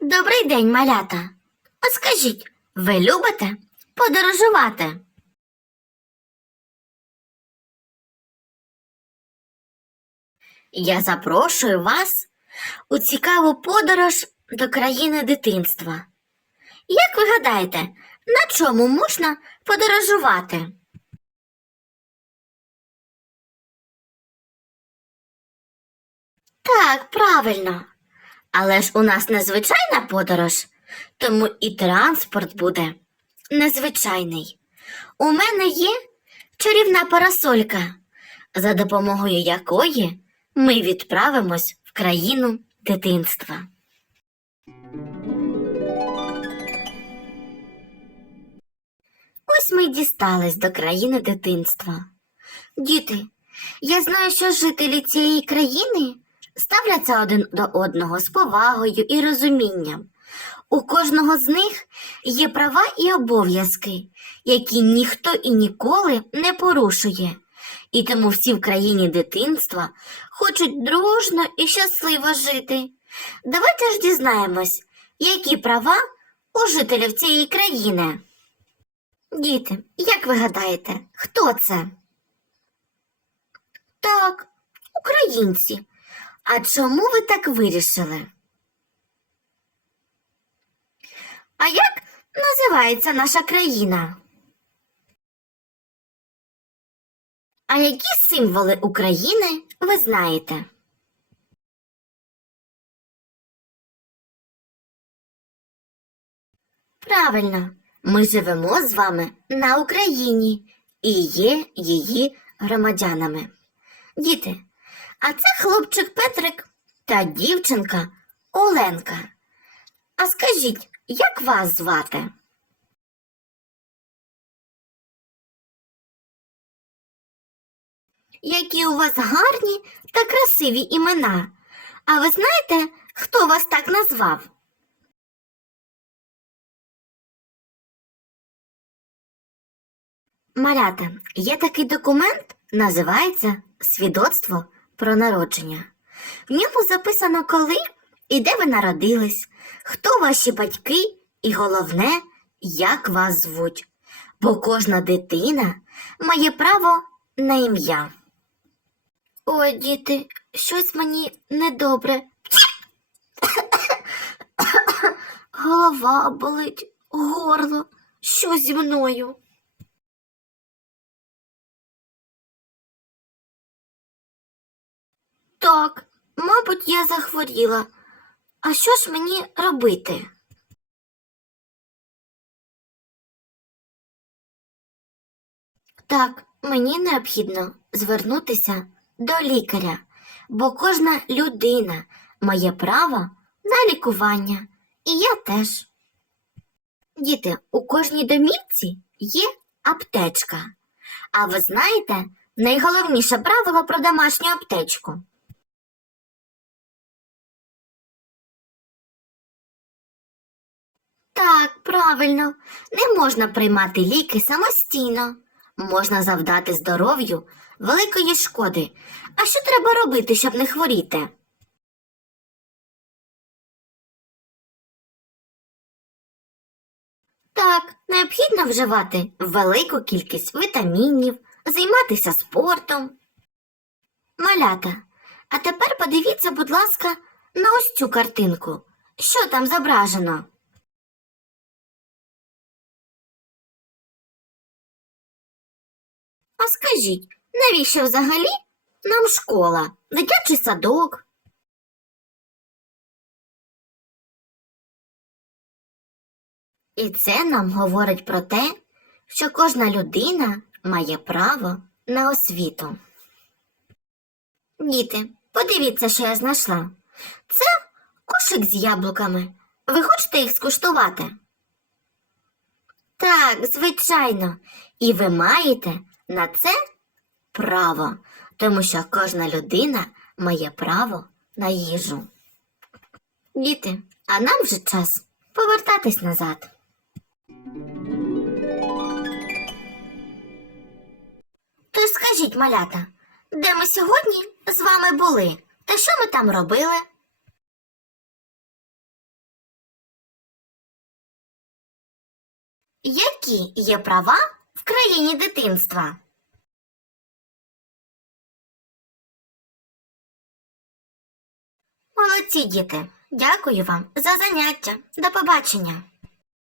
Добрий день, малята. От скажіть, ви любите подорожувати? Я запрошую вас у цікаву подорож до країни дитинства. Як ви гадаєте, на чому можна подорожувати? Так, правильно. Але ж у нас незвичайна подорож, тому і транспорт буде незвичайний. У мене є чарівна парасолька, за допомогою якої ми відправимось в країну дитинства. Ось ми дістались до країни дитинства. Діти, я знаю, що жителі цієї країни ставляться один до одного з повагою і розумінням. У кожного з них є права і обов'язки, які ніхто і ніколи не порушує. І тому всі в країні дитинства хочуть дружно і щасливо жити. Давайте ж дізнаємось, які права у жителів цієї країни. Діти, як ви гадаєте, хто це? Так, українці. А чому ви так вирішили? А як називається наша країна? А які символи України ви знаєте? Правильно, ми живемо з вами на Україні і є її громадянами. Діти, а це хлопчик Петрик та дівчинка Оленка. А скажіть, як вас звати? Які у вас гарні та красиві імена. А ви знаєте, хто вас так назвав? Малята, є такий документ, називається Свідоцтво про народження. В ньому записано, коли і де ви народились, хто ваші батьки, і головне, як вас звуть. Бо кожна дитина має право на ім'я. Ой, діти, щось мені недобре. Голова болить, горло, що зі мною? Так, мабуть, я захворіла. А що ж мені робити? Так, мені необхідно звернутися до лікаря, бо кожна людина має право на лікування, і я теж. Діти, у кожній домівці є аптечка. А ви знаєте найголовніше правило про домашню аптечку? Так, правильно, не можна приймати ліки самостійно. Можна завдати здоров'ю великої шкоди. А що треба робити, щоб не хворіти? Так, необхідно вживати велику кількість вітамінів, займатися спортом. Малята, а тепер подивіться, будь ласка, на ось цю картинку. Що там зображено? А скажіть, навіщо взагалі нам школа, дитячий садок? І це нам говорить про те, що кожна людина має право на освіту. Діти, подивіться, що я знайшла. Це кошик з яблуками. Ви хочете їх скуштувати? Так, звичайно, і ви маєте на це право, тому що кожна людина має право на їжу. Діти, а нам вже час повертатись назад. То скажіть, малята, де ми сьогодні з вами були та що ми там робили? Які є права в країні дитинства? Молодці діти! Дякую вам за заняття. До побачення!